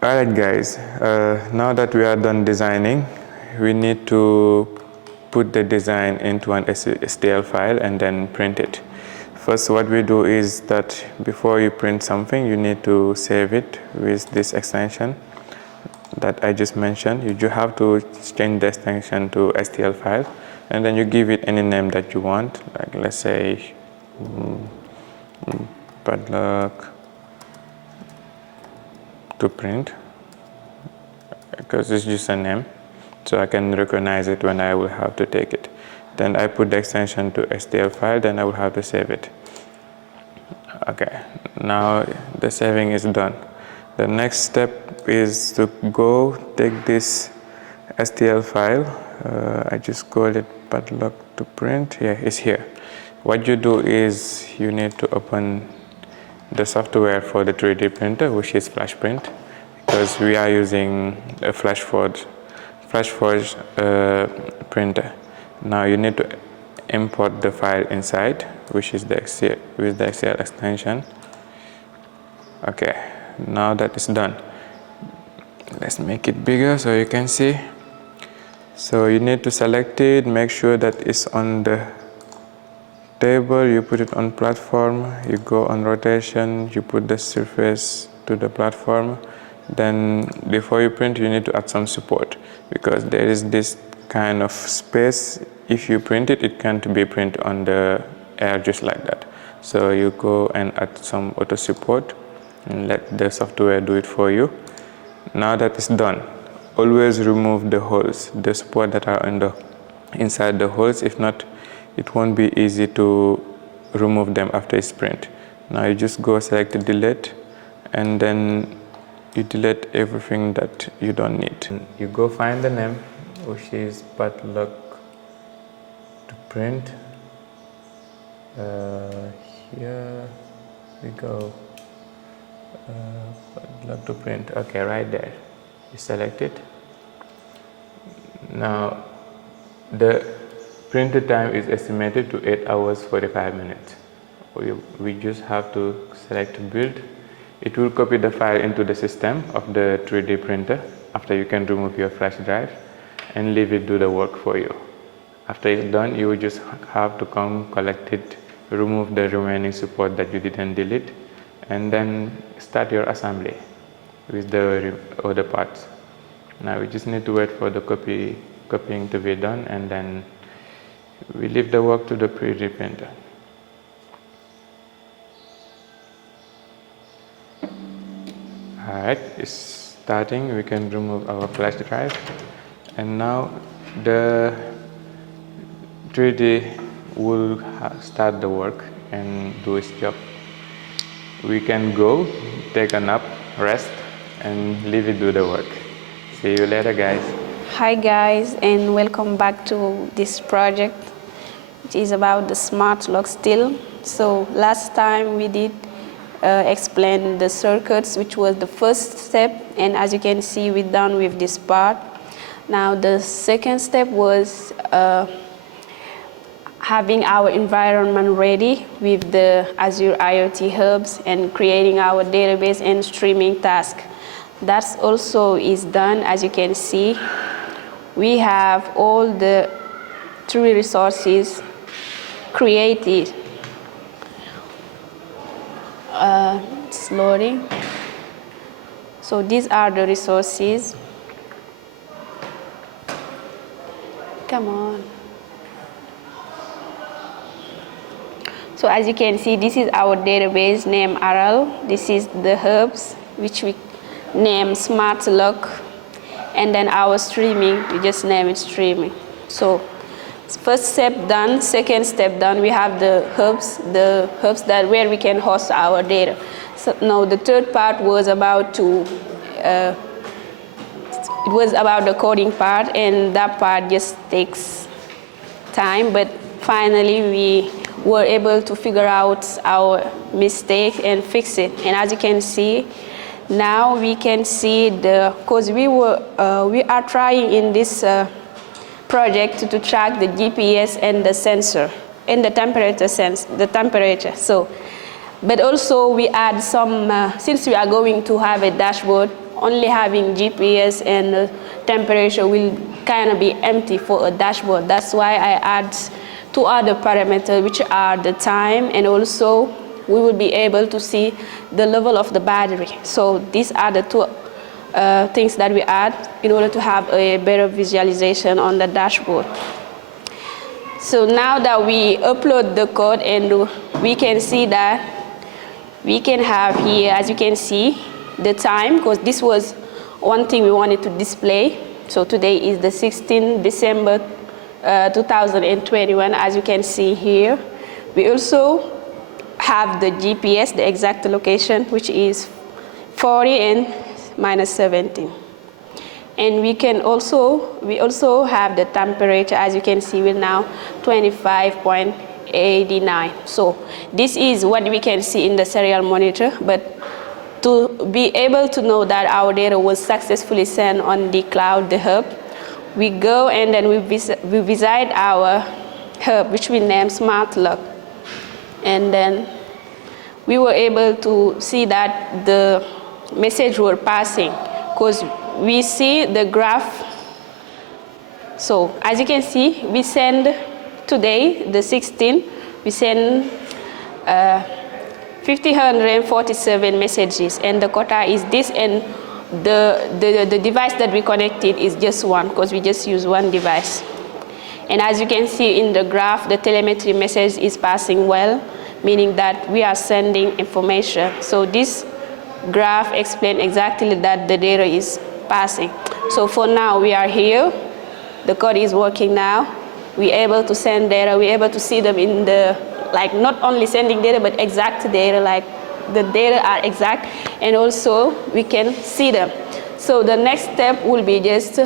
Alright guys, now that we are done designing, we need to put the design into an STL file and then print it. First, what we do is that before you print something, you need to save it with this extension that I just mentioned. You just have to change the extension to STL file, and then you give it any name that you want, like let's say Padlock to print, because it's just a name, so I can recognize it when I will have to take it. Then I put the extension to STL file, then I will have to save it. Okay, now the saving is done. The next step is to go take this STL file. I just call it Padlock to print. Yeah, it's here. What you do is you need to open the software for the 3D printer, which is Flash Print, because we are using a FlashForge printer. Now you need to import the file inside, which is the XL extension. Okay, now that is done. Let's make it bigger so you can see. So you need to select it, make sure that it's on the table, you put it on platform, you go on rotation, you put the surface to the platform. Then before you print, you need to add some support, because there is this kind of space. If you print it, it can't be printed on the air just like that. So you go and add some auto support and let the software do it for you. Now that it's done, always remove the holes, the support that are inside the holes. If not, it won't be easy to remove them after it's print. Now you just go select delete, and then you delete everything that you don't need. You go find the name, which is Padlock to print. Here we go. Padlock to print. Okay, right there. You select it. Now the printer time is estimated to 8 hours 45 minutes. We just have to select build. It will copy the file into the system of the 3D printer. After, you can remove your flash drive and leave it do the work for you. After it's done, you will just have to come collect it, remove the remaining support that you didn't delete, and then start your assembly with the other parts. Now we just need to wait for the copying to be done, and then we leave the work to the 3D printer. Alright, it's starting. We can remove our flash drive, and now the 3D will start the work and do its job. We can go take a nap, rest, and leave it do the work. See you later, guys. Hi guys, and welcome back to this project. It is about the smart lock still. So last time we did explain the circuits, which was the first step, and as you can see, we're done with this part. Now the second step was having our environment ready with the Azure IoT hubs and creating our database and streaming task. That also is done. As you can see, we have all the 3 resources created. It's loading. So these are the resources. Come on. So as you can see, this is our database named RL. This is the hubs, which we name Smart Lock. And then our streaming, we just name it streaming. So first step done, second step done, we have the hubs that where we can host our data. So now the third part was about it was about the coding part, and that part just takes time, but finally we were able to figure out our mistake and fix it. And as you can see, now we can see because we are trying in this project to track the GPS and the sensor and the temperature. So, but also we add some, since we are going to have a dashboard only having GPS and temperature will kind of be empty for a dashboard. That's why I add 2 other parameters, which are the time, and also we will be able to see the level of the battery. So these are the 2 things that we add in order to have a better visualization on the dashboard. So now that we upload the code, and we can see that we can have here, as you can see, the time, because this was one thing we wanted to display. So today is the 16th December 2021, as you can see here. We also have the GPS, the exact location, which is 40 and minus 17. And we also have the temperature, as you can see, we're now 25.89. So this is what we can see in the serial monitor, but to be able to know that our data was successfully sent on the cloud, the hub, we go and then we visit our hub, which we named Padlock. And then we were able to see that the message were passing, because we see the graph. So as you can see, we send today, the 16th, we send 547 messages, and the quota is this, and the device that we connected is just one, because we just use one device. And as you can see in the graph, the telemetry message is passing well, meaning that we are sending information. So this graph explains exactly that the data is passing. So for now, we are here. The code is working now. We're able to send data. We're able to see them in the, like, not only sending data, but exact data, like the data are exact, and also we can see them. So the next step will be just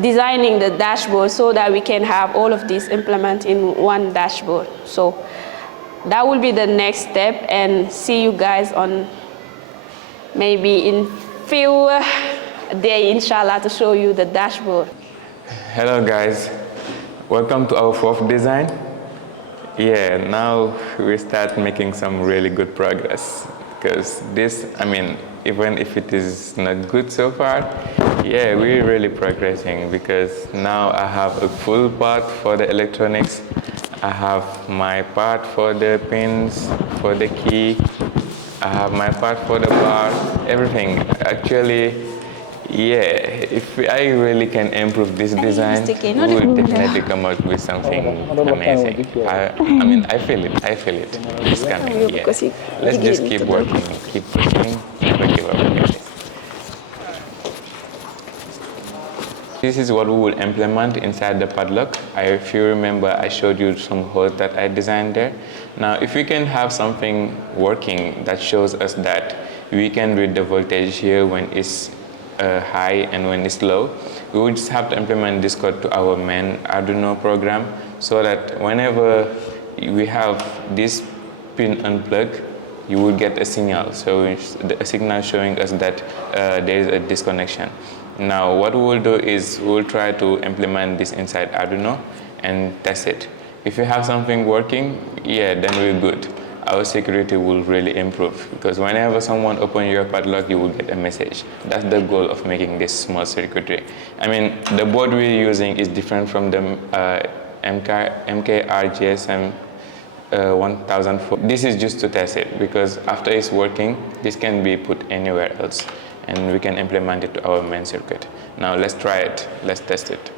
designing the dashboard so that we can have all of these implemented in one dashboard. So that will be the next step, and see you guys on maybe in few days, inshallah, to show you the dashboard. Hello guys, welcome to our 4th design. Yeah, now we start making some really good progress, because this, I mean, even if it is not good so far, yeah, we're really progressing, because now I have a full part for the electronics. I have my part for the pins, for the key. I have my part for the bar, everything. Actually, yeah, if I really can improve this design, we will definitely come out with something amazing. I mean, I feel it. It's coming, yeah. Let's just keep working, keep pushing, never give up, guys. This is what we will implement inside the Padlock. If you remember, I showed you some holes that I designed there. Now, if we can have something working that shows us that we can read the voltage here when it's high and when it's low, we will just have to implement this code to our main Arduino program, so that whenever we have this pin unplugged, you will get a signal. So a signal showing us that there is a disconnection. Now what we will do is we will try to implement this inside Arduino and test it. If you have something working, yeah, then we're good. Our security will really improve, because whenever someone opens your padlock, you will get a message. That's the goal of making this small circuitry. I mean, the board we're using is different from the MKR GSM 1004. This is just to test it, because after it's working, this can be put anywhere else, and we can implement it to our main circuit. Now let's try it, let's test it.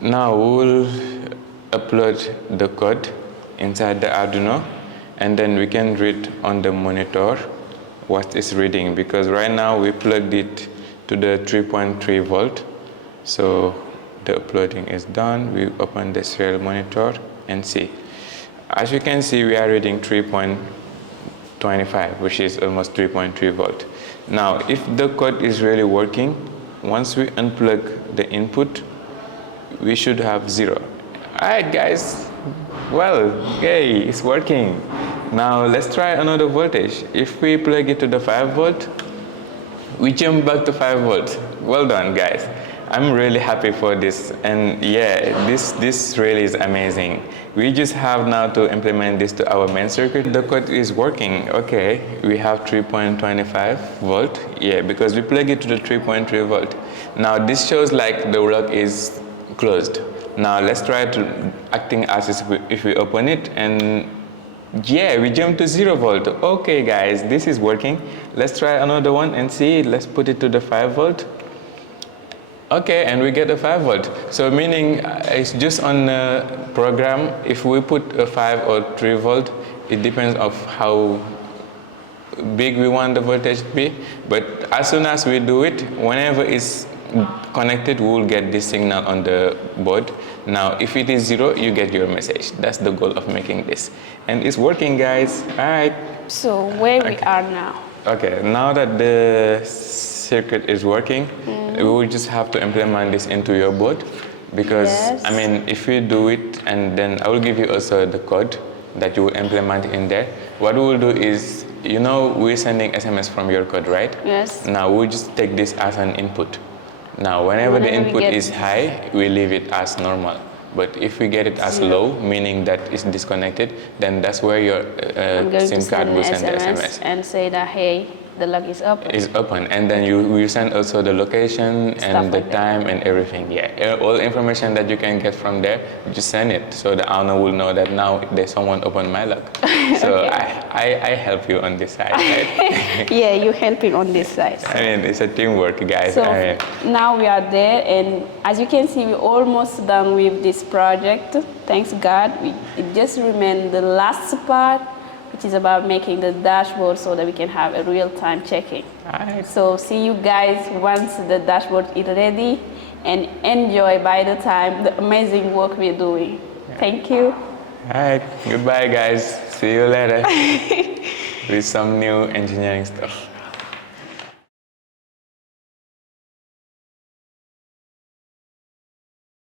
Now we'll upload the code inside the Arduino, and then we can read on the monitor what it's reading, because right now we plugged it to the 3.3 volt. So the uploading is done. We open the serial monitor and see. As you can see, we are reading 3.25, which is almost 3.3 volt. Now, if the code is really working, once we unplug the input, we should have 0. All right, guys. Well, okay, it's working. Now let's try another voltage. If we plug it to the 5 volt, we jump back to 5 volt. Well done, guys. I'm really happy for this, and yeah, this really is amazing. We just have now to implement this to our main circuit. The code is working. Okay, we have 3.25 volt. Yeah, because we plug it to the 3.3 volt. Now this shows like the lock is closed. Now let's try to acting as if we open it, and yeah, we jump to 0 volt. Okay guys, this is working. Let's try another one and see. Let's put it to the 5 volt. Okay, and we get a 5 volt. So meaning it's just on the program. If we put a 5 or 3 volt, it depends of how big we want the voltage to be. But as soon as we do it, whenever it's connected, we will get this signal on the board. Now, if it is 0, you get your message. That's the goal of making this. And it's working, guys. All right. So where we are now. Okay, now that the circuit is working, we will just have to implement this into your board, because yes. I mean, if we do it, and then I will give you also the code that you will implement in there. What we will do is, you know, we're sending SMS from your code, right? Yes. Now we'll just take this as an input. Now whenever the input is high, we leave it as normal. But if we get it as low, meaning that it's disconnected, then that's where your SIM card will send the SMS and say that, hey, the lock is open. It's open, and then you send also the location and the time and everything. Yeah, all information that you can get from there, you just send it, so the owner will know that now there's someone open my lock. So okay. I help you on this side, right? Yeah, you're helping on this side. So. I mean, it's a teamwork, guys. So now we are there, and as you can see, we're almost done with this project. Thanks God. It just remained the last part, which is about making the dashboard so that we can have a real-time checking. Right. So see you guys once the dashboard is ready, and enjoy by the time the amazing work we're doing. Yeah. Thank you. All right, goodbye guys. See you later with some new engineering stuff.